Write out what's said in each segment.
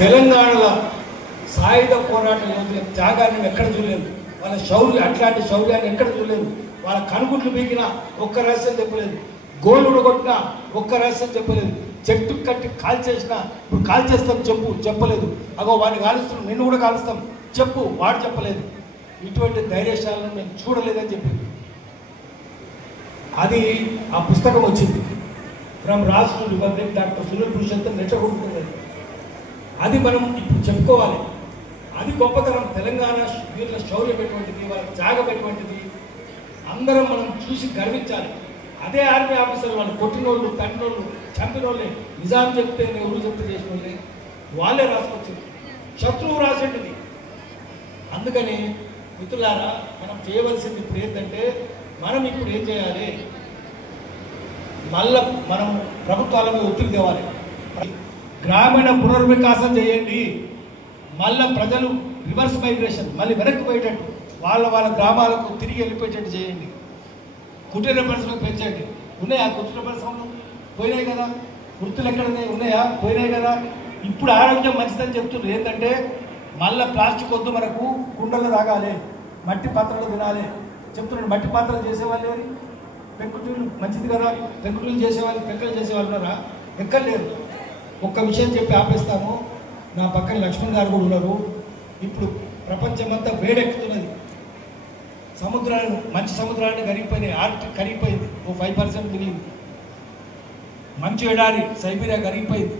తెలంగాణలో సాయుధ పోరాట యోధుల త్యాగాన్ని ఎక్కడ చూడలేదు, వాళ్ళ శౌర్యం అట్లాంటి శౌర్యాన్ని ఎక్కడ చూడలేదు. వాళ్ళ కనుగుడ్లు బీకిన ఒక్క రహస్యం చెప్పలేదు, గోలుడు కొట్టిన ఒక్క రహస్యం చెప్పలేదు, చెట్టు కట్టి కాల్చేసిన ఇప్పుడు కాల్చేస్తాం చెప్పలేదు. అగో వాడిని కాలుస్తున్నాం, నిన్ను కూడా కాలుస్తాం చెప్పు, వాడు చెప్పలేదు. ఇటువంటి ధైర్యశాలను నేను చూడలేదని చెప్పింది. అది ఆ పుస్తకం వచ్చింది, from Raj to republic, doctor Sunil Purushottam నెట్టగొడుతుంది. అది మనం ఇప్పుడు చెప్పుకోవాలి. అది గొప్పతనం. తెలంగాణ వీరుల శౌర్యం ఎటువంటిది, వాళ్ళ త్యాగం ఎటువంటిది అందరం మనం చూసి గర్వించాలి. అదే ఆర్మీ ఆఫీసర్ వాళ్ళు కొట్టినోళ్ళు, తట్టినోళ్ళు, చంపినోళ్ళే, నిజాం చెప్తే ఎవరు చెప్తే చేసిన వాళ్ళే, వాళ్ళే రాసుకొచ్చింది, శత్రువు రాసేటిది. అందుకని మిత్రులారా, మనం చేయవలసింది ఇప్పుడు ఏంటంటే, మనం ఇప్పుడు ఏం చేయాలి, మళ్ళా మనం ప్రభుత్వాల మీద ఒత్తిడి తేవాలి. గ్రామీణ పునర్వికాసం చేయండి. మళ్ళా ప్రజలు రివర్స్ మైగ్రేషన్, మళ్ళీ వెనక్కి పోయేటట్టు వాళ్ళ గ్రామాలకు తిరిగి వెళ్ళిపోయేటట్టు చేయండి. కుటీర పరిశ్రమలు పెంచండి. ఉన్నాయా కుటీర పరిశ్రమలు? పోయినాయి కదా. వృత్తులు ఎక్కడ ఉన్నాయా? పోయినాయి కదా. ఇప్పుడు ఆరోగ్యం మంచిదని చెప్తున్నారు. ఏంటంటే మళ్ళీ ప్లాస్టిక్ వద్దు, మనకు కుండలు తాగాలి, మట్టి పాత్రలు తినాలి చెప్తున్నాడు. మట్టి పాత్రలు చేసేవాళ్ళు లేరు, పెంకుటీలు మంచిది కదా, పెంకుటీలు చేసేవాళ్ళు, పెంకలు చేసేవాళ్ళు ఉన్నారా? ఎక్కడ లేరు. ఒక్క విషయం చెప్పి ఆపేస్తాను. నా పక్కన లక్ష్మణ్ గారు కూడా ఉన్నారు. ఇప్పుడు ప్రపంచమంతా వేడెక్కుతున్నది. సముద్రాలు, మంచి సముద్రాన్ని కరిగిపోయినాయి, ఆర్టిక్ కరిగిపోయింది, ఓ 5% మిగిలింది. మంచు ఎడారి సైబీరియా కరిగిపోయింది,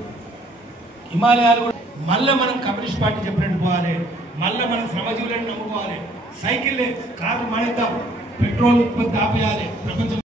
హిమాలయాలు కూడా. మళ్ళీ మనం కమ్యూనిస్ట్ పార్టీ చెప్పినట్టు పోవాలి, మళ్ళీ మనం శ్రమజీవులను నమ్ముకోవాలి. సైకిల్ కార్లు మానేద్దాం, పెట్రోల్ ఉత్పత్తి ఆపేయాలి. ప్రపంచం